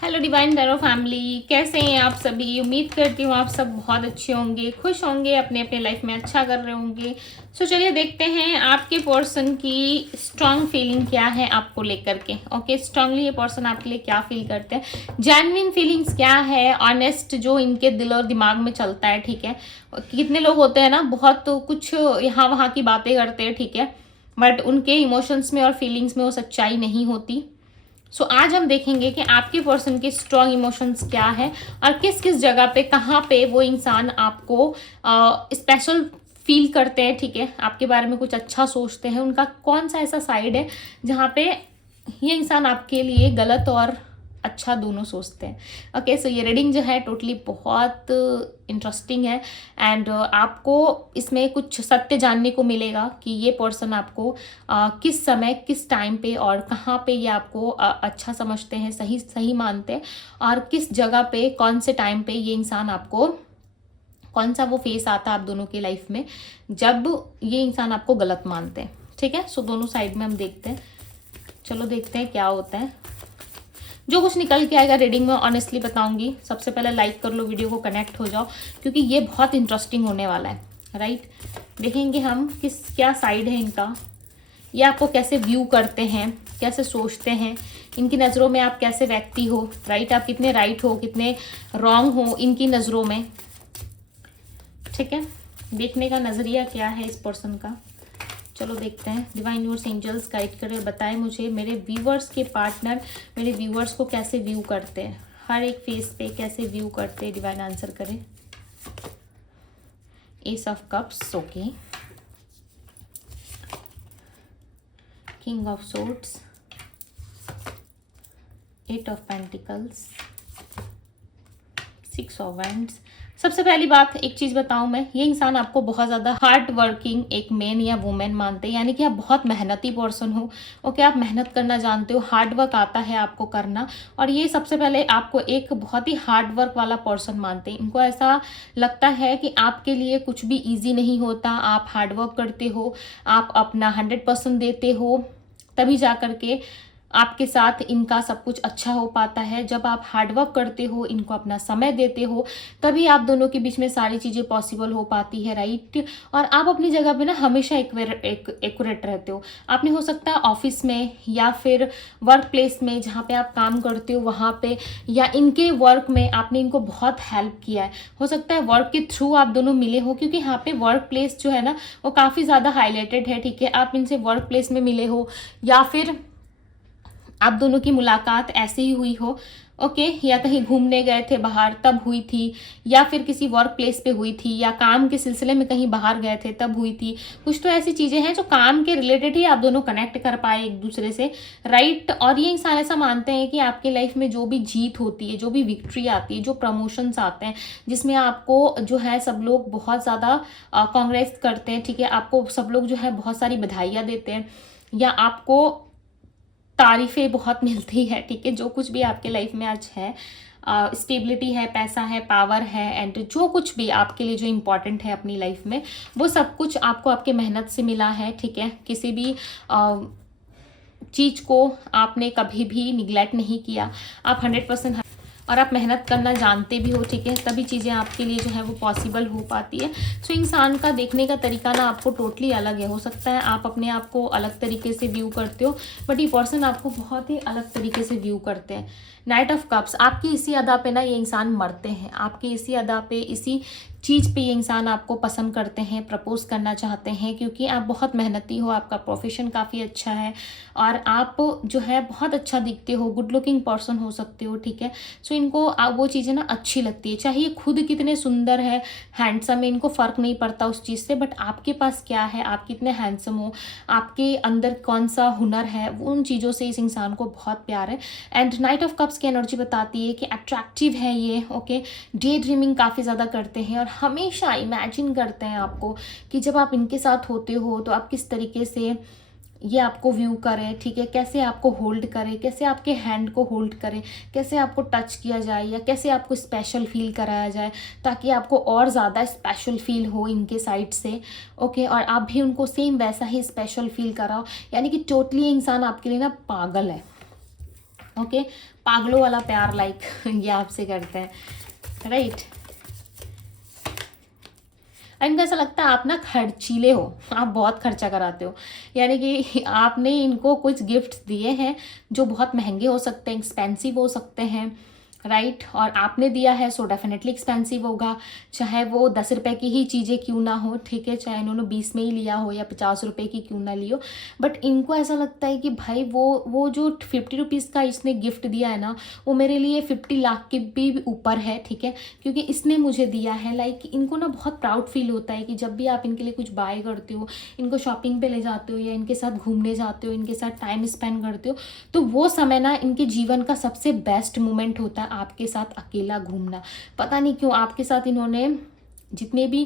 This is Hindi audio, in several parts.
हेलो डिवाइन टैरो फैमिली, कैसे हैं आप सभी। उम्मीद करती हूँ आप सब बहुत अच्छे होंगे, खुश होंगे, अपने अपने लाइफ में अच्छा कर रहे होंगे। सो चलिए देखते हैं आपके पर्सन की स्ट्रांग फीलिंग क्या है आपको लेकर के। ओके, स्ट्रांगली ये पर्सन आपके लिए क्या फील करते हैं, जेन्युइन फीलिंग्स क्या है, ऑनेस्ट जो इनके दिल और दिमाग में चलता है। ठीक है, कितने लोग होते हैं ना, बहुत कुछ यहाँ वहाँ की बातें करते हैं, ठीक है, बट उनके इमोशंस में और फीलिंग्स में वो सच्चाई नहीं होती। सो आज हम देखेंगे कि आपके पर्सन के स्ट्रॉन्ग इमोशंस क्या है और किस किस जगह पे, कहाँ पे वो इंसान आपको स्पेशल फील करते हैं। ठीक है, आपके बारे में कुछ अच्छा सोचते हैं, उनका कौन सा ऐसा साइड है जहाँ पे ये इंसान आपके लिए गलत और अच्छा दोनों सोचते हैं। ओके, सो ये रीडिंग जो है टोटली बहुत इंटरेस्टिंग है एंड आपको इसमें कुछ सत्य जानने को मिलेगा कि ये पर्सन आपको किस समय, किस टाइम पे और कहाँ पे ये आपको अच्छा समझते हैं, सही सही मानते हैं, और किस जगह पे, कौन से टाइम पे ये इंसान आपको, कौन सा वो फेस आता है आप दोनों की लाइफ में जब ये इंसान आपको गलत मानते हैं। ठीक है, सो दोनों साइड में हम देखते हैं। चलो देखते हैं क्या होता है। जो कुछ निकल के आएगा रीडिंग में ऑनेस्टली बताऊंगी। सबसे पहले लाइक कर लो वीडियो को, कनेक्ट हो जाओ, क्योंकि ये बहुत इंटरेस्टिंग होने वाला है। राइट, देखेंगे हम किस क्या साइड है इनका, ये आपको कैसे व्यू करते हैं, कैसे सोचते हैं, इनकी नज़रों में आप कैसे व्यक्ति हो। राइट, आप कितने राइट हो, कितने रॉन्ग हो इनकी नज़रों में। ठीक है, देखने का नज़रिया क्या है इस पर्सन का। चलो देखते हैं। डिवाइन यूनिवर्स एंजल्स गाइड करें, बताएं मुझे मेरे व्यूवर्स के पार्टनर मेरे व्यूवर्स को कैसे व्यू करते हैं, हर एक फेस पे कैसे व्यू करते हैं। डिवाइन आंसर करें। Ace of cups, okay, king of swords, eight of pentacles, six of wands. सबसे पहली बात, एक चीज बताऊं मैं, ये इंसान आपको बहुत ज्यादा हार्ड वर्किंग एक मैन या वुमेन मानते हैं, यानी कि आप बहुत मेहनती पर्सन हो। ओके, आप मेहनत करना जानते हो, हार्ड वर्क आता है आपको करना, और ये सबसे पहले आपको एक बहुत ही हार्ड वर्क वाला पर्सन मानते हैं। इनको ऐसा लगता है कि आपके लिए कुछ भी ईजी नहीं होता, आप हार्ड वर्क करते हो, आप अपना 100% देते हो, तभी जा करके आपके साथ इनका सब कुछ अच्छा हो पाता है। जब आप हार्डवर्क करते हो, इनको अपना समय देते हो, तभी आप दोनों के बीच में सारी चीज़ें पॉसिबल हो पाती है। राइट, और आप अपनी जगह पे ना हमेशा एक्यूरेट रहते हो। आपने हो सकता है ऑफिस में या फिर वर्क प्लेस में जहाँ पे आप काम करते हो वहाँ पे, या इनके वर्क में आपने इनको बहुत हेल्प किया है। हो सकता है वर्क के थ्रू आप दोनों मिले हो, क्योंकि यहाँ पे वर्क प्लेस जो है ना वो काफ़ी ज़्यादा हाईलाइटेड है। ठीक है, आप इनसे वर्क प्लेस में मिले हो, या फिर आप दोनों की मुलाकात ऐसे ही हुई हो। ओके, या कहीं घूमने गए थे बाहर तब हुई थी, या फिर किसी वर्क प्लेस पे हुई थी, या काम के सिलसिले में कहीं बाहर गए थे तब हुई थी। कुछ तो ऐसी चीज़ें हैं जो काम के रिलेटेड ही आप दोनों कनेक्ट कर पाए एक दूसरे से। राइट, और ये इंसान ऐसा मानते हैं कि आपके लाइफ में जो भी जीत होती है, जो भी विक्ट्री आती है, जो प्रमोशंस आते हैं, जिसमें आपको जो है सब लोग बहुत ज़्यादा कांग्रेस करते हैं। ठीक है, आपको सब लोग जो है बहुत सारी बधाइयाँ देते हैं, या आपको तारीफें बहुत मिलती है। ठीक है, जो कुछ भी आपके लाइफ में आज है, स्टेबिलिटी है, पैसा है, पावर है, एंड जो कुछ भी आपके लिए जो इम्पोर्टेंट है अपनी लाइफ में, वो सब कुछ आपको आपके मेहनत से मिला है। ठीक है, किसी भी चीज़ को आपने कभी भी निगलेक्ट नहीं किया, आप 100% और आप मेहनत करना जानते भी हो। ठीक है, तभी चीज़ें आपके लिए जो है वो पॉसिबल हो पाती है। सो इंसान का देखने का तरीका ना आपको टोटली अलग है। हो सकता है आप अपने आप को अलग तरीके से व्यू करते हो, बट ये पर्सन आपको बहुत ही अलग तरीके से व्यू करते हैं। नाइट ऑफ कप्स, आपकी इसी अदा पे ना ये इंसान मरते हैं, आपकी इसी अदा पे, इसी चीज़ पे ये इंसान आपको पसंद करते हैं, प्रपोज करना चाहते हैं, क्योंकि आप बहुत मेहनती हो, आपका प्रोफेशन काफ़ी अच्छा है, और आप जो है बहुत अच्छा दिखते हो, गुड लुकिंग पर्सन हो सकते हो। ठीक है, सो इनको वो चीज़ें ना अच्छी लगती है, चाहे ये खुद कितने सुंदर है, हैंडसम है, इनको फ़र्क नहीं पड़ता उस चीज़ से, बट आपके पास क्या है, आप कितने हैंडसम हो, आपके अंदर कौन सा हुनर है, वो उन चीज़ों से इस इंसान को बहुत प्यार है। एंड नाइट ऑफ कप्स की एनर्जी बताती है कि अट्रैक्टिव है ये। ओके, डे ड्रीमिंग काफ़ी ज़्यादा करते हैं, और हमेशा इमेजिन करते हैं आपको कि जब आप इनके साथ होते हो तो आप किस तरीके से ये आपको व्यू करें। ठीक है, कैसे आपको होल्ड करें, कैसे आपके हैंड को होल्ड करें, कैसे आपको टच किया जाए, या कैसे आपको स्पेशल फील कराया जाए, ताकि आपको और ज़्यादा स्पेशल फील हो इनके साइड से। ओके, और आप भी उनको सेम वैसा ही स्पेशल फील कराओ, यानी कि टोटली इंसान आपके लिए ना पागल है। ओके, पागलों वाला प्यार लाइक ये आपसे करते हैं, राइट। इनको ऐसा लगता है आप ना खर्चीले हो, आप बहुत खर्चा कराते हो, यानी कि आपने इनको कुछ गिफ्ट्स दिए हैं जो बहुत महंगे हो सकते हैं, एक्सपेंसिव हो सकते हैं, राइट। और आपने दिया है सो डेफिनेटली एक्सपेंसिव होगा, चाहे वो 10 रुपए की ही चीज़ें क्यों ना हो, ठीक है, चाहे इन्होंने 20 में ही लिया हो या 50 रुपए की क्यों ना लियो, बट इनको ऐसा लगता है कि भाई वो जो 50 रुपीज़ का इसने गिफ्ट दिया है ना, वो मेरे लिए 50 लाख के भी ऊपर है, ठीक है, क्योंकि इसने मुझे दिया है। लाइक इनको ना बहुत प्राउड फील होता है कि जब भी आप इनके लिए कुछ बाय करते हो, इनको शॉपिंग पे ले जाते हो या इनके साथ घूमने जाते हो, इनके साथ टाइम स्पेंड करते हो, तो वो समय ना इनके जीवन का सबसे बेस्ट मोमेंट होता है आपके साथ अकेला घूमना। पता नहीं क्यों आपके साथ इन्होंने जितने भी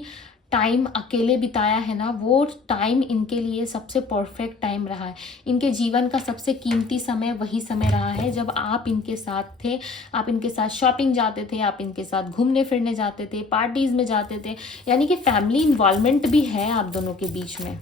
टाइम अकेले बिताया है ना, वो टाइम इनके लिए सबसे परफेक्ट टाइम रहा है। इनके जीवन का सबसे कीमती समय वही समय रहा है जब आप इनके साथ थे, आप इनके साथ शॉपिंग जाते थे, आप इनके साथ घूमने फिरने जाते थे, पार्टीज़ में जाते थे, यानी कि फैमिली इन्वॉल्वमेंट भी है आप दोनों के बीच में,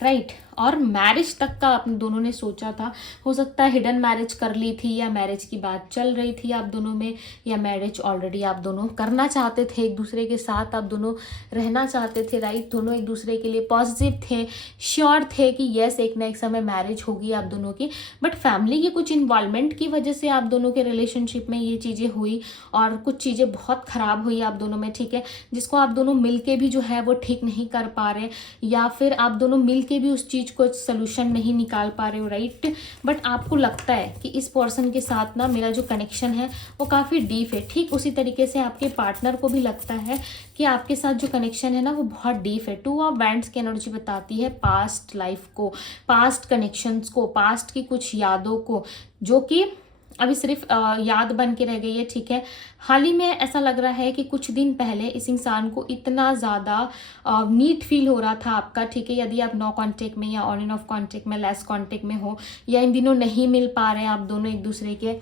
राइट। और मैरिज तक का आप दोनों ने सोचा था, हो सकता है हिडन मैरिज कर ली थी या मैरिज की बात चल रही थी आप दोनों में, या मैरिज ऑलरेडी आप दोनों करना चाहते थे, एक दूसरे के साथ आप दोनों रहना चाहते थे, राइट। दोनों एक दूसरे के लिए पॉजिटिव थे, श्योर थे कि यस एक ना एक समय मैरिज होगी आप दोनों की, बट फैमिली की कुछ इन्वॉल्वमेंट की वजह से आप दोनों के रिलेशनशिप में ये चीज़ें हुई और कुछ चीज़ें बहुत ख़राब हुई आप दोनों में, ठीक है, जिसको आप दोनों मिल के भी जो है वो ठीक नहीं कर पा रहे, या फिर आप दोनों मिल के भी उस चीज़ को सोल्यूशन नहीं निकाल पा रहे हो, राइट। बट आपको लगता है कि इस पर्सन के साथ ना मेरा जो कनेक्शन है वो काफ़ी डीप है, ठीक उसी तरीके से आपके पार्टनर को भी लगता है कि आपके साथ जो कनेक्शन है ना वो बहुत डीप है। 2 ऑफ वैंड्स की एनर्जी बताती है पास्ट लाइफ को, पास्ट कनेक्शंस को, पास्ट की कुछ यादों को, जो कि अभी सिर्फ याद बन के रह गई है, ठीक है। हाल ही में ऐसा लग रहा है कि कुछ दिन पहले इस इंसान को इतना ज़्यादा नीड फील हो रहा था आपका, ठीक है, यदि आप नो कांटेक्ट में या ऑन एंड ऑफ कांटेक्ट में, लेस कांटेक्ट में हो, या इन दिनों नहीं मिल पा रहे हैं आप दोनों एक दूसरे के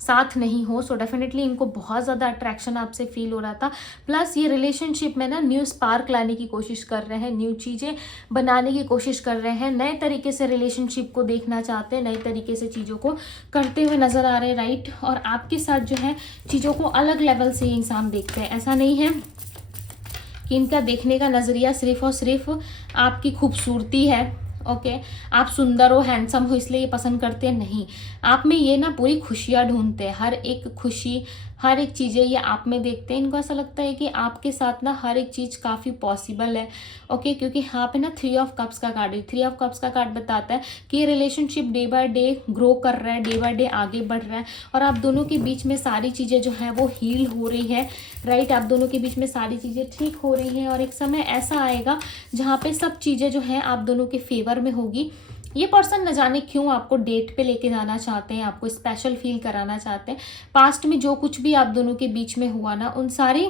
साथ नहीं हो, सो डेफिनेटली इनको बहुत ज़्यादा अट्रैक्शन आपसे फील हो रहा था। प्लस ये रिलेशनशिप में ना न्यू स्पार्क लाने की कोशिश कर रहे हैं, न्यू चीज़ें बनाने की कोशिश कर रहे हैं, नए तरीके से रिलेशनशिप को देखना चाहते हैं, नए तरीके से चीज़ों को करते हुए नज़र आ रहे हैं, राइट। और आपके साथ जो है चीज़ों को अलग लेवल से इंसान देखते हैं। ऐसा नहीं है कि इनका देखने का नज़रिया सिर्फ और सिर्फ आपकी खूबसूरती है, ओके, आप सुंदर हो, हैंडसम हो इसलिए ये पसंद करते हैं, नहीं, आप में ये ना पूरी खुशियाँ ढूंढते हैं, हर एक खुशी, हर एक चीज़ें ये आप में देखते हैं। इनको ऐसा लगता है कि आपके साथ ना हर एक चीज़ काफ़ी पॉसिबल है, ओके, क्योंकि यहाँ पे ना 3 ऑफ कप्स का कार्ड है। 3 ऑफ कप्स का कार्ड बताता है कि ये relationship day by day grow कर रहा है, डे बाय डे आगे बढ़ रहा है, और आप दोनों के बीच में सारी चीज़ें जो है वो हील हो रही है, राइट। आप दोनों के बीच में सारी चीज़ें ठीक हो रही हैं, और एक समय ऐसा आएगा जहाँ पे सब चीज़ें जो हैं आप दोनों के फेवर में होगी। ये पर्सन न जाने क्यों आपको डेट पे लेके जाना चाहते हैं, आपको स्पेशल फील कराना चाहते हैं। पास्ट में जो कुछ भी आप दोनों के बीच में हुआ ना, उन सारी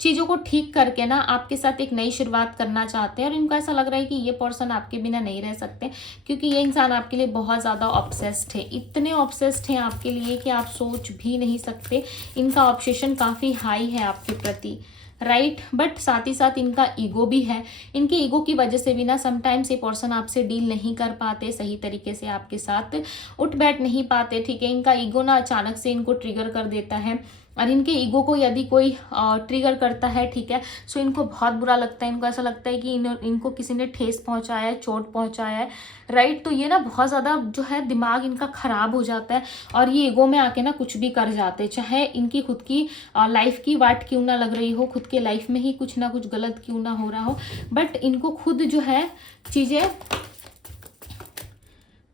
चीज़ों को ठीक करके ना आपके साथ एक नई शुरुआत करना चाहते हैं। और इनको ऐसा लग रहा है कि ये पर्सन आपके बिना नहीं रह सकते, क्योंकि ये इंसान आपके लिए बहुत ज़्यादा ऑब्सेस्ड है, इतने ऑब्सेस्ड हैं आपके लिए कि आप सोच भी नहीं सकते। इनका ऑब्सेशन काफ़ी हाई है आपके प्रति, राइट। बट साथ ही साथ इनका ईगो भी है, इनके ईगो की वजह से भी ना समटाइम्स ये पर्सन आपसे डील नहीं कर पाते, सही तरीके से आपके साथ उठ बैठ नहीं पाते, ठीक है। इनका ईगो ना अचानक से इनको ट्रिगर कर देता है, और इनके ईगो को यदि कोई ट्रिगर करता है, ठीक है, सो इनको बहुत बुरा लगता है। इनको ऐसा लगता है कि इनको किसी ने ठेस पहुंचाया है, चोट पहुंचाया है, राइट। तो ये ना बहुत ज़्यादा जो है दिमाग इनका ख़राब हो जाता है, और ये ईगो में आके ना कुछ भी कर जाते हैं, चाहे इनकी खुद की लाइफ की वाट क्यों ना लग रही हो, खुद के लाइफ में ही कुछ ना कुछ गलत क्यों ना हो रहा हो, बट इनको खुद जो है चीज़ें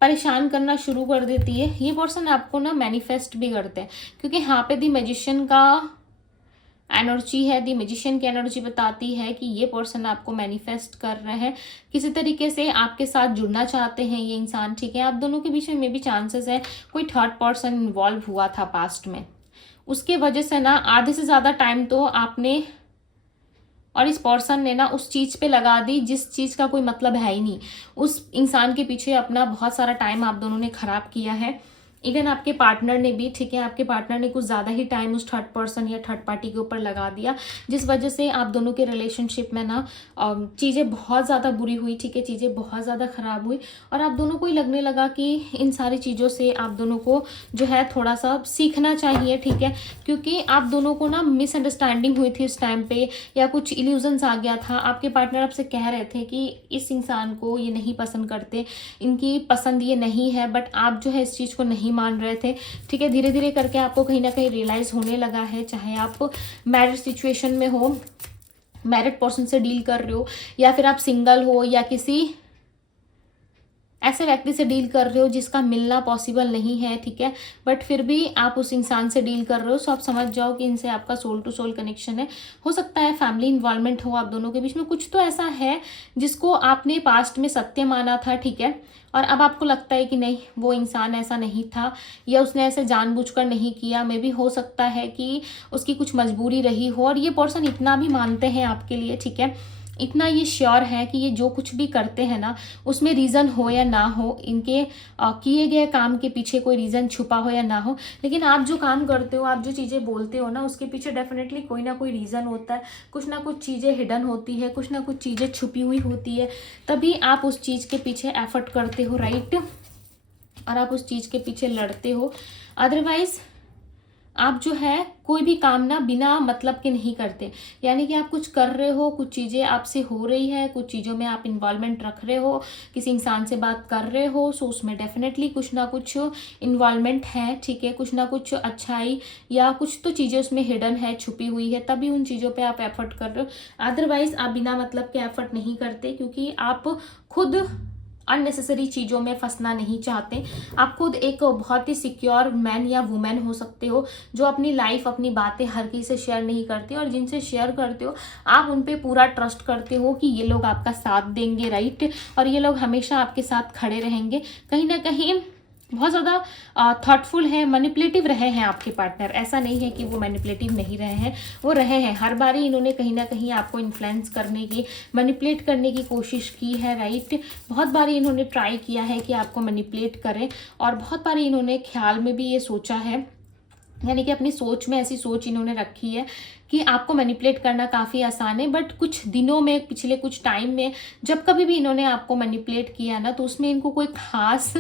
परेशान करना शुरू कर देती है। ये पर्सन आपको ना मैनिफेस्ट भी करते हैं, क्योंकि यहाँ पे दी मैजिशियन का एनर्जी है। दी मैजिशियन की एनर्जी बताती है कि ये पर्सन आपको मैनिफेस्ट कर रहे हैं, किसी तरीके से आपके साथ जुड़ना चाहते हैं ये इंसान, ठीक है। आप दोनों के बीच में भी चांसेस है कोई थर्ड पर्सन इन्वॉल्व हुआ था पास्ट में, उसके वजह से ना आधे से ज़्यादा टाइम तो आपने और इस पर्सन ने ना उस चीज़ पे लगा दी जिस चीज़ का कोई मतलब है ही नहीं। उस इंसान के पीछे अपना बहुत सारा टाइम आप दोनों ने ख़राब किया है, इवन आपके पार्टनर ने भी, ठीक है, आपके पार्टनर ने कुछ ज़्यादा ही टाइम उस थर्ड पर्सन या थर्ड पार्टी के ऊपर लगा दिया, जिस वजह से आप दोनों के रिलेशनशिप में ना चीज़ें बहुत ज़्यादा बुरी हुई, ठीक है, चीज़ें बहुत ज़्यादा ख़राब हुई। और आप दोनों को ही लगने लगा कि इन सारी चीज़ों से आप दोनों को जो है थोड़ा सा सीखना चाहिए, ठीक है, क्योंकि आप दोनों को ना मिसअंडरस्टैंडिंग हुई थी उस टाइम पे, या कुछ इल्यूजन्स आ गया था। आपके पार्टनर आपसे कह रहे थे कि इस इंसान को ये नहीं पसंद करते, इनकी पसंद ये नहीं है, बट आप जो है इस चीज़ को नहीं मान रहे थे, ठीक है। धीरे धीरे करके आपको कहीं ना कहीं रियलाइज़ होने लगा है, चाहे आप मैरिज सिचुएशन में हो, मैरिड पर्सन से डील कर रहे हो, या फिर आप सिंगल हो, या किसी ऐसे व्यक्ति से डील कर रहे हो जिसका मिलना पॉसिबल नहीं है, ठीक है, बट फिर भी आप उस इंसान से डील कर रहे हो। सो आप समझ जाओ कि इनसे आपका सोल टू सोल कनेक्शन है। हो सकता है फैमिली इन्वॉल्वमेंट हो आप दोनों के बीच में, कुछ तो ऐसा है जिसको आपने पास्ट में सत्य माना था, ठीक है, और अब आपको लगता है कि नहीं, वो इंसान ऐसा नहीं था, या उसने ऐसे जानबूझकर नहीं किया। मे भी हो सकता है कि उसकी कुछ मजबूरी रही हो, और ये पर्सन इतना भी मानते हैं आपके लिए, ठीक है, इतना ये श्योर है कि ये जो कुछ भी करते हैं ना, उसमें रीज़न हो या ना हो, इनके किए गए काम के पीछे कोई रीज़न छुपा हो या ना हो, लेकिन आप जो काम करते हो, आप जो चीज़ें बोलते हो ना, उसके पीछे डेफिनेटली कोई ना कोई रीज़न होता है, कुछ ना कुछ चीज़ें हिडन होती है, कुछ ना कुछ चीज़ें छुपी हुई होती है, तभी आप उस चीज़ के पीछे एफर्ट करते हो, राइट, और आप उस चीज़ के पीछे लड़ते हो। अदरवाइज आप जो है कोई भी काम ना बिना मतलब के नहीं करते, यानी कि आप कुछ कर रहे हो, कुछ चीज़ें आपसे हो रही है, कुछ चीज़ों में आप इन्वॉल्वमेंट रख रहे हो, किसी इंसान से बात कर रहे हो, सो उसमें डेफिनेटली कुछ ना कुछ इन्वॉल्वमेंट है, ठीक है, कुछ ना कुछ अच्छाई या कुछ तो चीज़ें उसमें हिडन है, छुपी हुई है, तभी उन चीज़ों पर आप एफर्ट कर रहे हो। अदरवाइज आप बिना मतलब के एफर्ट नहीं करते, क्योंकि आप खुद अननेसेसरी चीज़ों में फंसना नहीं चाहते। आप खुद एक बहुत ही सिक्योर मैन या वुमेन हो सकते हो, जो अपनी लाइफ, अपनी बातें हर किसी से शेयर नहीं करते, और जिनसे शेयर करते हो आप उन पे पूरा ट्रस्ट करते हो कि ये लोग आपका साथ देंगे, राइट, और ये लोग हमेशा आपके साथ खड़े रहेंगे। कहीं ना कहीं बहुत ज़्यादा थॉटफुल है, मैनिपुलेटिव रहे हैं आपके पार्टनर। ऐसा नहीं है कि वो मैनिपुलेटिव नहीं रहे हैं, वो रहे हैं। हर बार इन्होंने कहीं ना कहीं आपको इन्फ्लुएंस करने की, मैनिपुलेट करने की कोशिश की है, राइट। बहुत बार इन्होंने ट्राई किया है कि आपको मैनिपुलेट करें, और बहुत बार इन्होंने ख्याल में भी ये सोचा है, यानी कि अपनी सोच में ऐसी सोच इन्होंने रखी है कि आपको मैनिपुलेट करना काफ़ी आसान है। बट कुछ दिनों में, पिछले कुछ टाइम में, जब कभी भी इन्होंने आपको मैनिपुलेट किया ना, तो उसमें इनको कोई खास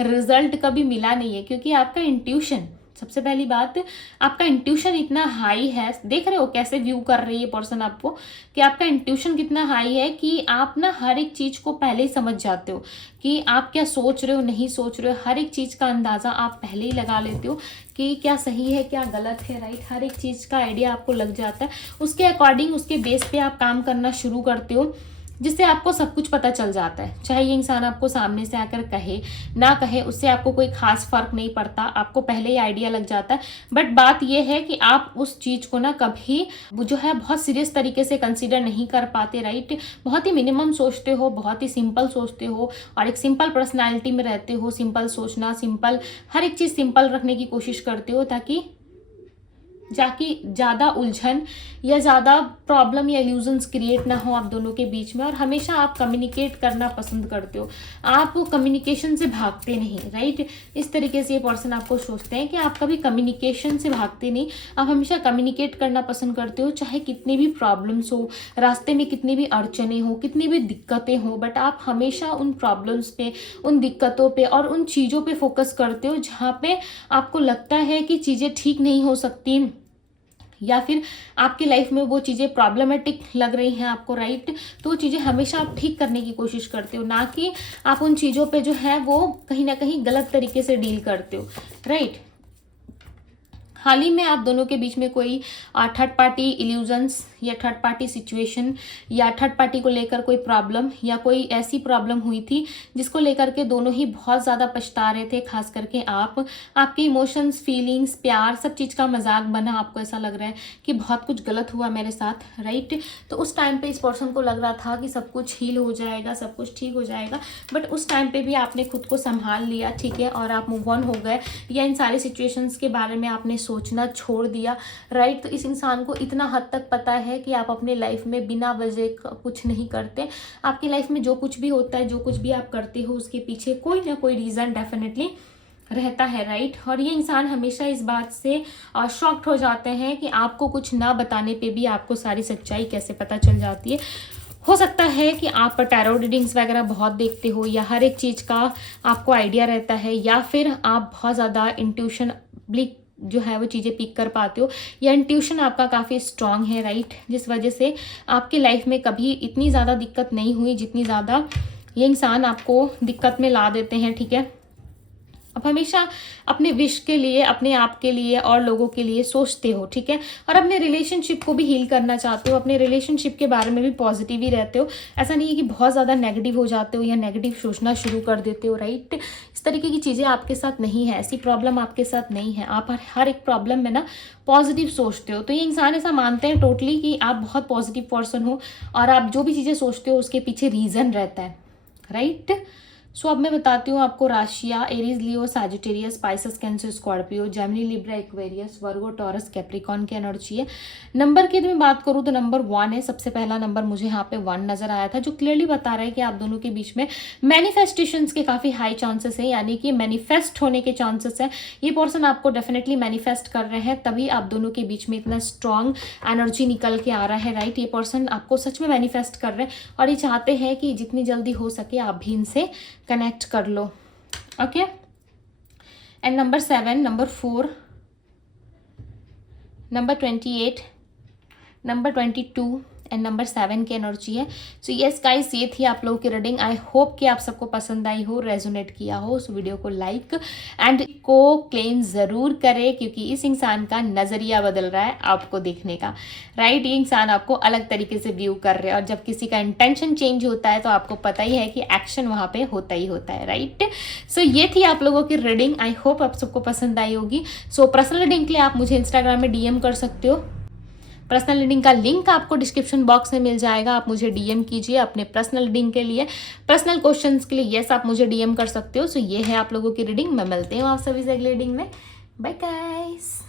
रिजल्ट कभी मिला नहीं है, क्योंकि आपका इंट्यूशन, सबसे पहली बात, आपका इंट्यूशन इतना हाई है। देख रहे हो कैसे व्यू कर रही है पर्सन आपको, कि आपका इंट्यूशन कितना हाई है कि आप ना हर एक चीज़ को पहले ही समझ जाते हो कि आप क्या सोच रहे हो, नहीं सोच रहे हो। हर एक चीज़ का अंदाज़ा आप पहले ही लगा लेते हो कि क्या सही है, क्या गलत है, राइट। हर एक चीज़ का आइडिया आपको लग जाता है, उसके अकॉर्डिंग, उसके बेस पे आप काम करना शुरू करते हो, जिससे आपको सब कुछ पता चल जाता है। चाहे ये इंसान आपको सामने से आकर कहे ना कहे, उससे आपको कोई खास फर्क नहीं पड़ता, आपको पहले ही आइडिया लग जाता है। बट बात ये है कि आप उस चीज़ को ना कभी जो है बहुत सीरियस तरीके से कंसीडर नहीं कर पाते, राइट। बहुत ही मिनिमम सोचते हो, बहुत ही सिंपल सोचते हो, और एक सिंपल पर्सनैलिटी में रहते हो। सिंपल सोचना, सिंपल, हर एक चीज़ सिंपल रखने की कोशिश करते हो, ताकि जाकि ज़्यादा उलझन या ज़्यादा प्रॉब्लम या इल्यूजन्स क्रिएट ना हो आप दोनों के बीच में। और हमेशा आप कम्युनिकेट करना पसंद करते हो, आप कम्युनिकेशन से भागते नहीं, राइट। इस तरीके से ये पर्सन आपको सोचते हैं कि आप कभी कम्युनिकेशन से भागते नहीं, आप हमेशा कम्युनिकेट करना पसंद करते हो, चाहे कितनी भी प्रॉब्लम्स हो, रास्ते में कितनी भी अड़चने हो, कितनी भी दिक्कतें हो, बट आप हमेशा उन प्रॉब्लम्स पे, उन दिक्कतों पे और उन चीज़ों पे फोकस करते हो जहाँ पे आपको लगता है कि चीज़ें ठीक नहीं हो सकती, या फिर आपकी लाइफ में वो चीज़ें प्रॉब्लमेटिक लग रही हैं आपको, राइट। तो वो चीज़ें हमेशा आप ठीक करने की कोशिश करते हो, ना कि आप उन चीज़ों पे जो है वो कहीं ना कहीं गलत तरीके से डील करते हो, राइट। हाल ही में आप दोनों के बीच में कोई थर्ड पार्टी इल्यूजन्स या थर्ड पार्टी सिचुएशन या थर्ड पार्टी को लेकर कोई प्रॉब्लम या कोई ऐसी प्रॉब्लम हुई थी जिसको लेकर के दोनों ही बहुत ज़्यादा पछता रहे थे। खास करके आपके इमोशंस, फीलिंग्स, प्यार, सब चीज़ का मजाक बना। आपको ऐसा लग रहा है कि बहुत कुछ गलत हुआ मेरे साथ, राइट। तो उस टाइम पे इस पर्सन को लग रहा था कि सब कुछ हील हो जाएगा, सब कुछ ठीक हो जाएगा, बट उस टाइम पे भी आपने खुद को संभाल लिया, ठीक है, और आप मूव ऑन हो गए, या इन सारी सिचुएशंस के बारे में आपने सोचना छोड़ दिया, राइट। तो इस इंसान को इतना हद तक पता है कि आप अपने लाइफ में बिना वजह कुछ नहीं करते। आपकी लाइफ में जो कुछ भी होता है, जो कुछ भी आप करते हो, उसके पीछे कोई ना कोई रीज़न डेफिनेटली रहता है, राइट। और ये इंसान हमेशा इस बात से शॉक्ड हो जाते हैं कि आपको कुछ ना बताने पे भी आपको सारी सच्चाई कैसे पता चल जाती है। हो सकता है कि आप टैरो रीडिंग्स वगैरह बहुत देखते हो, या हर एक चीज़ का आपको आइडिया रहता है, या फिर आप बहुत ज़्यादा इंट्यूशनली जो है वो चीज़ें पिक कर पाते हो, या इंट्यूशन आपका काफ़ी स्ट्रांग है, राइट। जिस वजह से आपकी लाइफ में कभी इतनी ज़्यादा दिक्कत नहीं हुई जितनी ज़्यादा ये इंसान आपको दिक्कत में ला देते हैं, ठीक है। आप हमेशा अपने विश के लिए, अपने आप के लिए और लोगों के लिए सोचते हो, ठीक है। और अपने रिलेशनशिप को भी हील करना चाहते हो, अपने रिलेशनशिप के बारे में भी पॉजिटिव ही रहते हो। ऐसा नहीं है कि बहुत ज़्यादा नेगेटिव हो जाते हो या नेगेटिव सोचना शुरू कर देते हो, राइट। इस तरीके की चीज़ें आपके साथ नहीं है, ऐसी प्रॉब्लम आपके साथ नहीं है। आप हर एक प्रॉब्लम में ना पॉजिटिव सोचते हो। तो ये इंसान ऐसा मानते हैं टोटली कि आप बहुत पॉजिटिव पर्सन हो, और आप जो भी चीज़ें सोचते हो उसके पीछे रीज़न रहता है, राइट। सो अब मैं बताती हूँ आपको राशिया Aries, Leo, Sagittarius, Pisces, Cancer, Scorpio, Gemini, Libra, Aquarius, Virgo, Taurus, Capricorn की एनर्जी है। नंबर की मैं बात करूँ तो नंबर 1 है। सबसे पहला नंबर मुझे यहाँ पे 1 नजर आया था, जो क्लियरली बता रहा है कि आप दोनों के बीच में मैनिफेस्टेशंस के काफ़ी हाई चांसेस है, यानी कि मैनिफेस्ट होने के चांसेस है। ये पर्सन आपको डेफिनेटली मैनिफेस्ट कर रहे हैं, तभी आप दोनों के बीच में इतना स्ट्रांग एनर्जी निकल के आ रहा है, राइट। ये पर्सन आपको सच में मैनिफेस्ट कर रहे हैं, और ये चाहते हैं कि जितनी जल्दी हो सके आप भी इनसे कनेक्ट कर लो, okay. And number 7, number 4, number 28, number 22 and number 7 की एनर्जी है। सो यस गाइस, ये थी आप लोगों की रीडिंग। आई होप कि आप सबको पसंद आई हो, रेजोनेट किया हो। सो वीडियो को लाइक एंड को क्लेम ज़रूर करें, क्योंकि इस इंसान का नज़रिया बदल रहा है आपको देखने का, राइट। ये इंसान आपको अलग तरीके से व्यू कर रहे हैं, और जब किसी का इंटेंशन चेंज होता है तो आपको पता ही है कि एक्शन वहाँ पे होता ही होता है, राइट। सो ये थी आप लोगों की रीडिंग। आई होप आप सबको पसंद आई होगी। सो पर्सनल रीडिंग के लिए आप मुझे इंस्टाग्राम में DM कर सकते हो। पर्सनल रीडिंग का लिंक आपको डिस्क्रिप्शन बॉक्स में मिल जाएगा, आप मुझे DM कीजिए अपने पर्सनल रीडिंग के लिए। पर्सनल क्वेश्चंस के लिए यस आप मुझे DM कर सकते हो। सो ये है आप लोगों की रीडिंग। मैं मिलती हूँ आप सभी से अगली रीडिंग में। Bye guys.